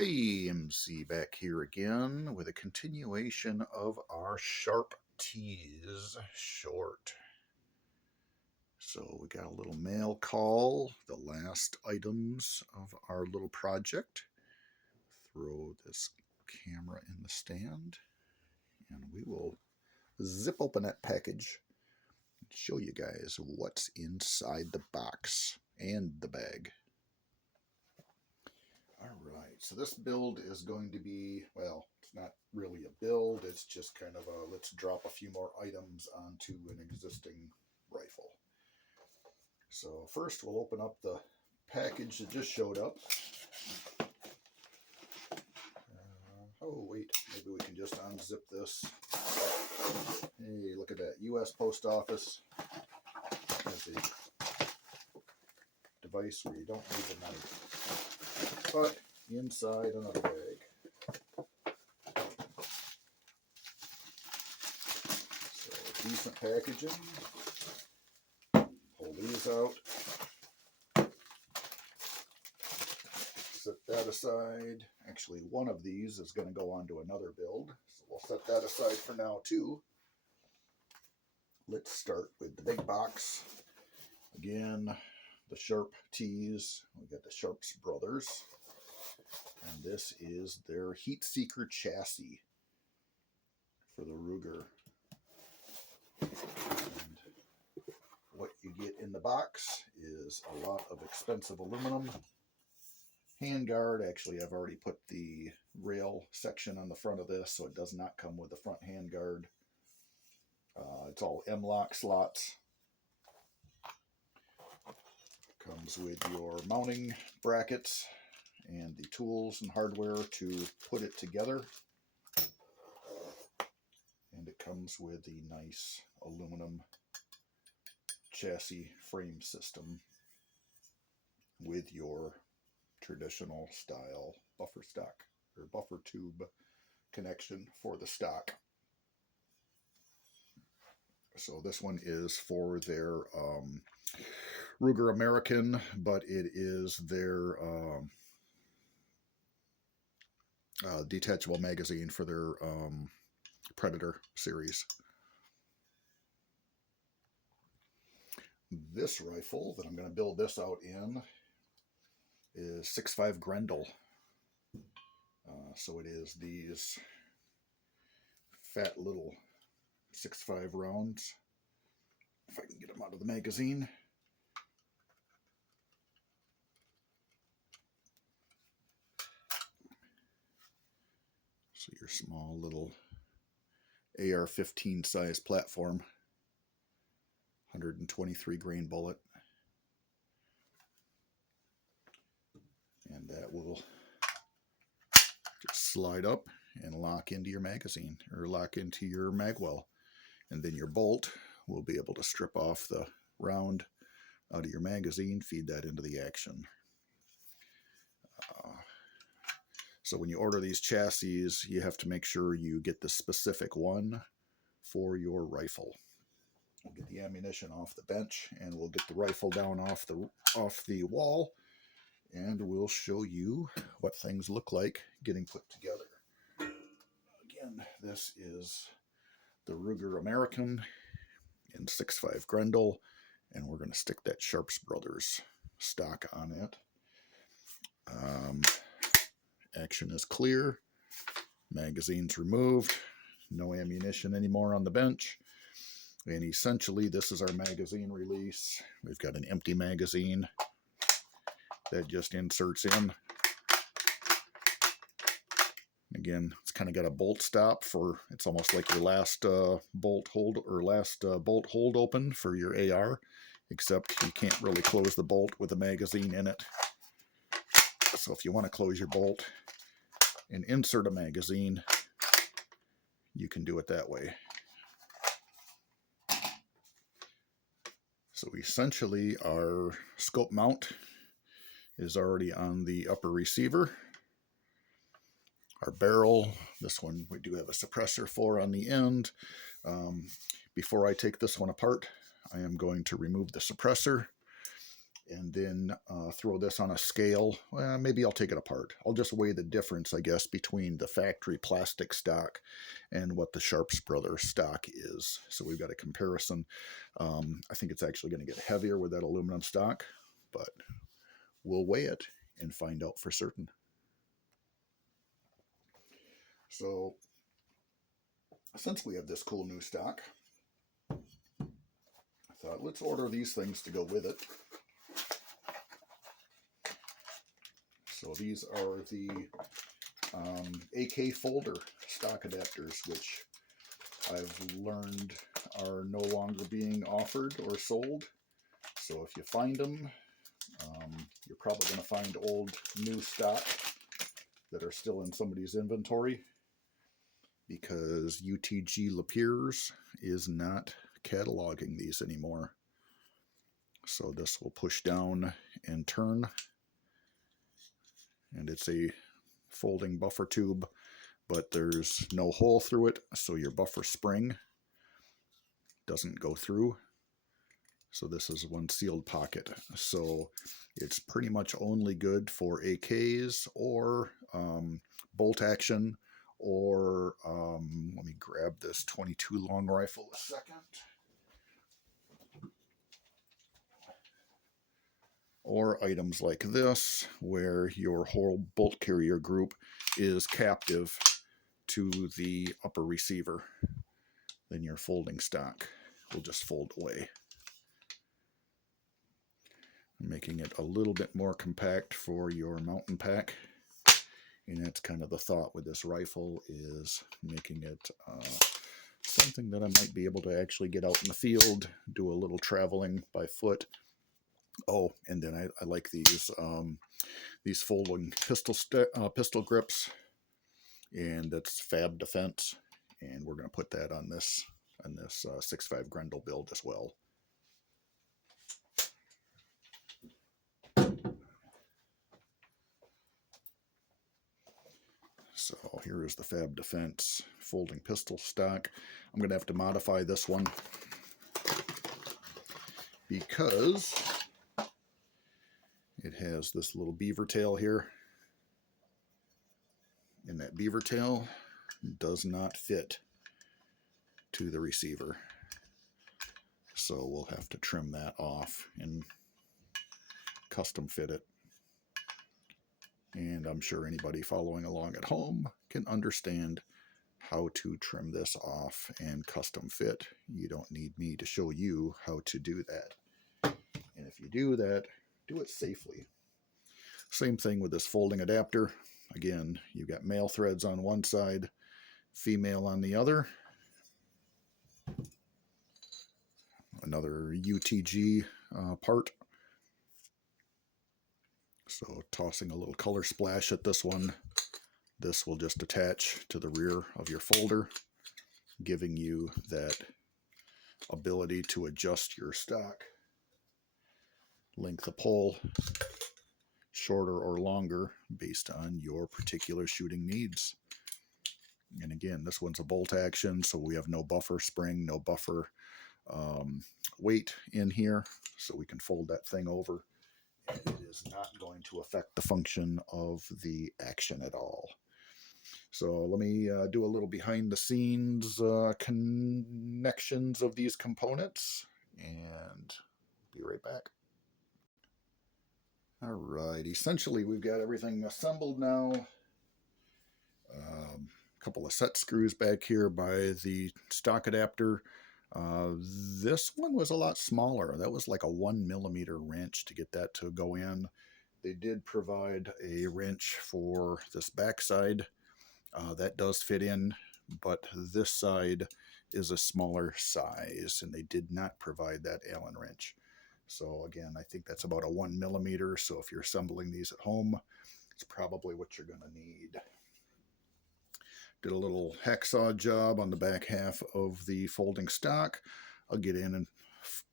Hey, MC back here again with a continuation of our Sharp Tease short. So we got a little mail call, the last items of our little project. Throw this camera in the stand and we will zip open that package and show you guys what's inside the box and the bag. Alright, so this build is going to be, well, it's not really a build, it's just kind of a, let's drop a few more items onto an existing rifle. So first we'll open up the package that just showed up. Oh wait, maybe we can just unzip this. Hey, look at that, U.S. Post Office has a device where you don't need the knife. But inside another bag. So decent packaging. Pull these out. Set that aside. Actually, one of these is going to go onto another build. So we'll set that aside for now too. Let's start with the big box. Again, the Sharp Tees. We got the Sharps Brothers. And this is their Heat Seeker chassis for the Ruger. And what you get in the box is a lot of expensive aluminum. Handguard, actually I've already put the rail section on the front of this, so it does not come with the front handguard. It's all M-lock slots. Comes with your mounting brackets and the tools and hardware to put it together. And it comes with the nice aluminum chassis frame system with your traditional style buffer stock or buffer tube connection for the stock. So this one is for their Ruger American, but it is their detachable magazine for their Predator series. This rifle that I'm going to build this out in is 6.5 Grendel. So it is these fat little 6.5 rounds. If I can get them out of the magazine. So your small little AR-15 size platform. 123 grain bullet. And that will just slide up and lock into your magazine or lock into your magwell. And then your bolt will be able to strip off the round out of your magazine, feed that into the action. So when you order these chassis, you have to make sure you get the specific one for your rifle. We'll get the ammunition off the bench and we'll get the rifle down off the wall, and we'll show you what things look like getting put together. Again, this is the Ruger American in 6.5 Grendel, and we're going to stick that Sharps Brothers stock on it. Action is clear. Magazine's removed. No ammunition anymore on the bench. And essentially, this is our magazine release. We've got an empty magazine that just inserts in. Again, it's kind of got a bolt stop for, it's almost like your last bolt hold open for your AR, except you can't really close the bolt with a magazine in it. So if you want to close your bolt and insert a magazine, you can do it that way. So essentially our scope mount is already on the upper receiver. Our barrel, this one we do have a suppressor for on the end. Before I take this one apart, I am going to remove the suppressor and then throw this on a scale. Well, maybe I'll take it apart. I'll just weigh the difference, I guess, between the factory plastic stock and what the Sharps Brothers stock is. So we've got a comparison. I think it's actually going to get heavier with that aluminum stock, but we'll weigh it and find out for certain. So since we have this cool new stock, I thought let's order these things to go with it. So these are the AK folder stock adapters, which I've learned are no longer being offered or sold. So if you find them, you're probably going to find old new stock that are still in somebody's inventory, because UTG Lapierre's is not cataloging these anymore. So this will push down and turn, and it's a folding buffer tube, but there's no hole through it, so your buffer spring doesn't go through. So this is one sealed pocket. So it's pretty much only good for AKs or bolt action, or let me grab this 22 long rifle a second. Or items like this, where your whole bolt carrier group is captive to the upper receiver. Then your folding stock will just fold away, making it a little bit more compact for your mountain pack. And that's kind of the thought with this rifle, is making it something that I might be able to actually get out in the field, do a little traveling by foot. Oh, and then I like these folding pistol grips, and that's Fab Defense, and we're going to put that on this 6.5 Grendel build as well. So here is the Fab Defense folding pistol stock. I'm going to have to modify this one because it has this little beaver tail here, and that beaver tail does not fit to the receiver. So we'll have to trim that off and custom fit it. And I'm sure anybody following along at home can understand how to trim this off and custom fit. You don't need me to show you how to do that. And if you do that, do it safely. Same thing with this folding adapter. Again, you've got male threads on one side, female on the other. Another UTG part. So tossing a little color splash at this one. This will just attach to the rear of your folder, giving you that ability to adjust your stock length of pole, shorter or longer, based on your particular shooting needs. And again, this one's a bolt action, so we have no buffer spring, no buffer weight in here, so we can fold that thing over, and it is not going to affect the function of the action at all. So let me do a little behind the scenes connections of these components, and be right back. All right, essentially we've got everything assembled now. A couple of set screws back here by the stock adapter. This one was a lot smaller. That was like a 1mm wrench to get that to go in. They did provide a wrench for this backside. That does fit in, but this side is a smaller size, and they did not provide that Allen wrench. So again, I think that's about a 1mm. So if you're assembling these at home, it's probably what you're going to need. Did a little hacksaw job on the back half of the folding stock. I'll get in and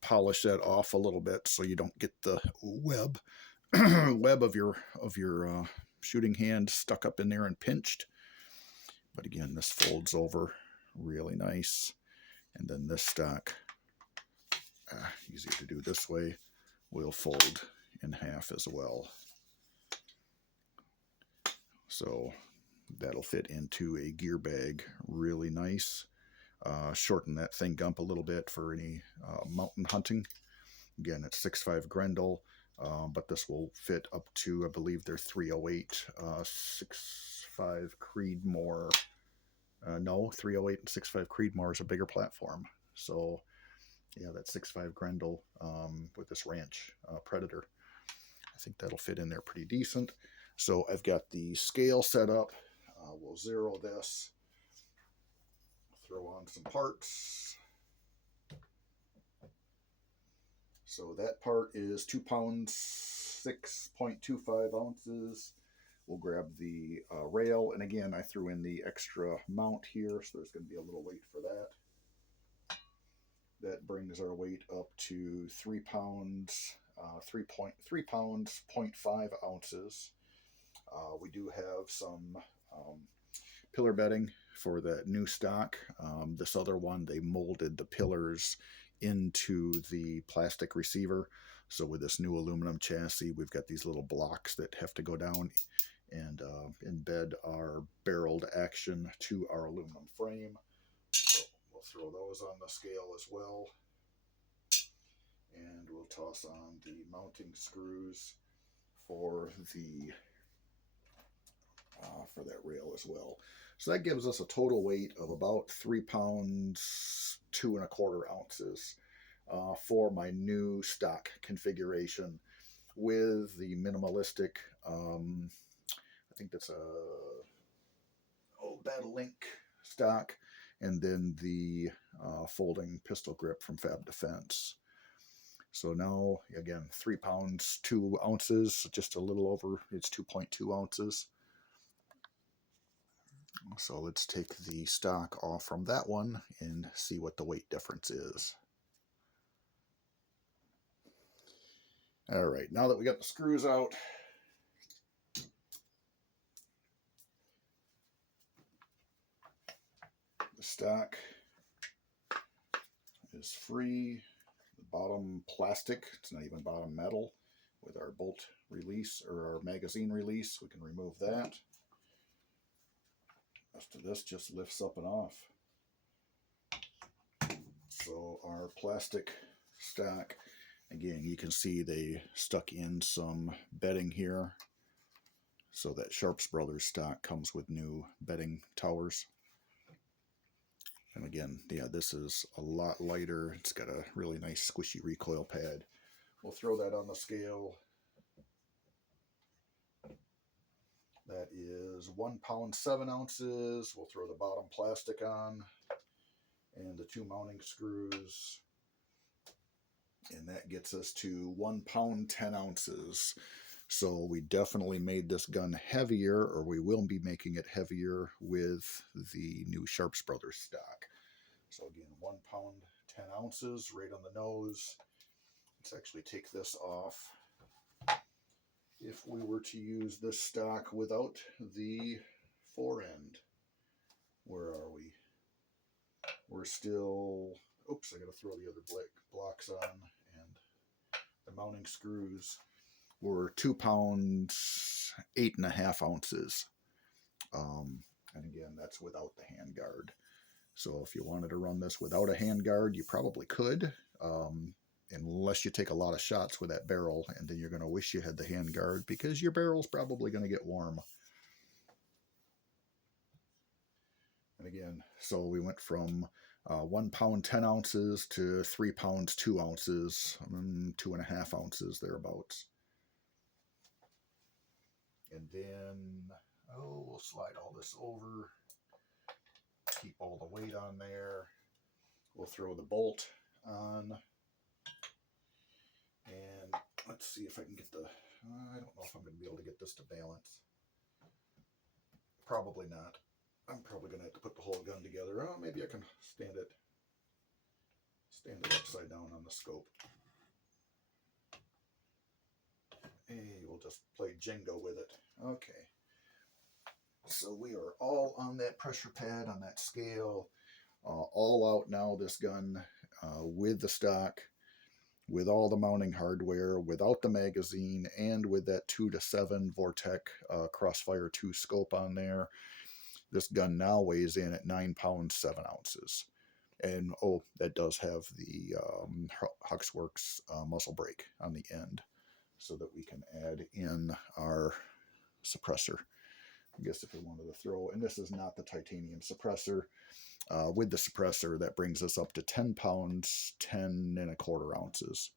polish that off a little bit so you don't get the web of your shooting hand stuck up in there and pinched. But again, this folds over really nice. And then this stock, easier to do this way, will fold in half as well. So that'll fit into a gear bag really nice. Shorten that thing gump a little bit for any mountain hunting. Again, it's 6.5 Grendel, but this will fit up to, I believe they're 308, 6.5 Creedmoor. No, 308 and 6.5 Creedmoor is a bigger platform. So yeah, that 6.5 Grendel with this Ranch Predator, I think that'll fit in there pretty decent. So I've got the scale set up. We'll zero this, throw on some parts. So that part is 2 pounds, 6.25 ounces. We'll grab the rail, and again, I threw in the extra mount here, so there's going to be a little weight for that. That brings our weight up to 3 pounds, 3.3 pounds, 0.5 ounces. We do have some pillar bedding for that new stock. This other one, they molded the pillars into the plastic receiver. So with this new aluminum chassis, we've got these little blocks that have to go down and embed our barreled action to our aluminum frame. So we'll throw those on the scale as well. And we'll toss on the mounting screws for the for that rail as well. So that gives us a total weight of about 3 pounds, 2.25 ounces for my new stock configuration with the minimalistic, I think that's a Battle Link stock, and then the folding pistol grip from Fab Defense. So now, again, 3 pounds, 2 ounces, just a little over, it's 2.2 ounces. So let's take the stock off from that one and see what the weight difference is. All right, now that we got the screws out, the stock is free. The bottom plastic, it's not even bottom metal, with our bolt release or our magazine release, we can remove that. The rest of this just lifts up and off. So our plastic stock, again, you can see they stuck in some bedding here. So that Sharps Brothers stock comes with new bedding towers. And again, yeah, this is a lot lighter. It's got a really nice squishy recoil pad. We'll throw that on the scale. That is 1 pound, 7 ounces. We'll throw the bottom plastic on and the 2 mounting screws. And that gets us to 1 pound, 10 ounces. So we definitely made this gun heavier, or we will be making it heavier with the new Sharps Brothers stock. So again, 1 pound, 10 ounces, right on the nose. Let's actually take this off. If we were to use this stock without the forend, where are we? We're still, oops, I gotta throw the other blocks on, and the mounting screws were 2 pounds, 8.5 ounces. And again, that's without the handguard. So if you wanted to run this without a handguard, you probably could, unless you take a lot of shots with that barrel, and then you're going to wish you had the handguard because your barrel's probably going to get warm. And again, so we went from 1 pound, 10 ounces to 3 pounds, 2 ounces, 2.5 ounces thereabouts. And then, we'll slide all this over, keep all the weight on there. We'll throw the bolt on. And let's see if I can get the, I don't know if I'm going to be able to get this to balance. Probably not. I'm probably going to have to put the whole gun together. Oh, maybe I can stand it upside down on the scope. Hey, we'll just play Jenga with it. Okay. So we are all on that pressure pad, on that scale, all out now, this gun with the stock. with all the mounting hardware, without the magazine, and with that 2 to 7 Vortec Crossfire 2 scope on there. This gun now weighs in at 9 pounds 7 ounces. And oh, that does have the Huxworks muzzle brake on the end, so that we can add in our suppressor. I guess if we wanted to throw, and this is not the titanium suppressor. With the suppressor, that brings us up to 10 pounds 10 1/4 ounces.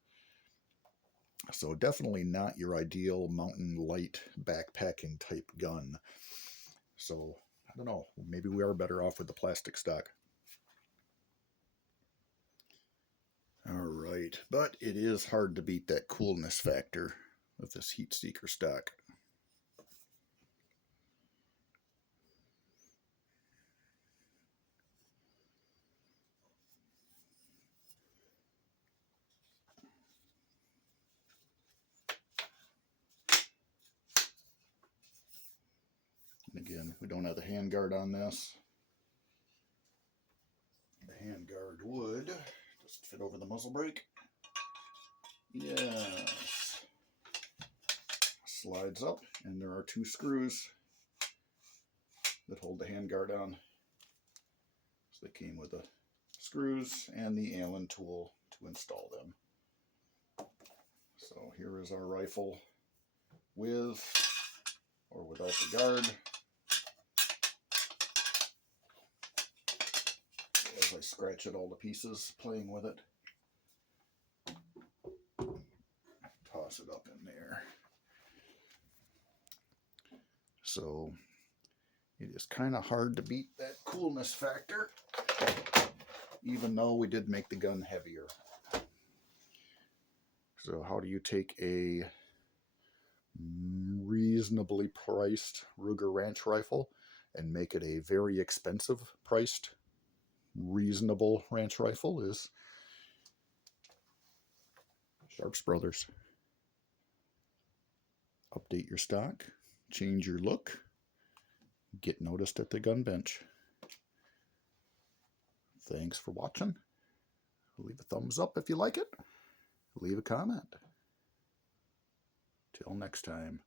So definitely not your ideal mountain light backpacking type gun. So I don't know, maybe we are better off with the plastic stock. All right, but it is hard to beat that coolness factor with this heat seeker stock. And again, we don't have the handguard on this. The handguard would just fit over the muzzle brake. Yes. Slides up, and there are 2 screws that hold the handguard on. So they came with the screws and the Allen tool to install them. So here is our rifle with or without the guard. As I scratch at all the pieces, playing with it. Toss it up in there. So it is kind of hard to beat that coolness factor, even though we did make the gun heavier. So how do you take a reasonably priced Ruger Ranch rifle and make it a very expensive priced reasonable ranch rifle? Is Sharps Brothers. Update your stock, change your look, get noticed at the gun bench. Thanks for watching. Leave a thumbs up if you like it. Leave a comment. Till next time.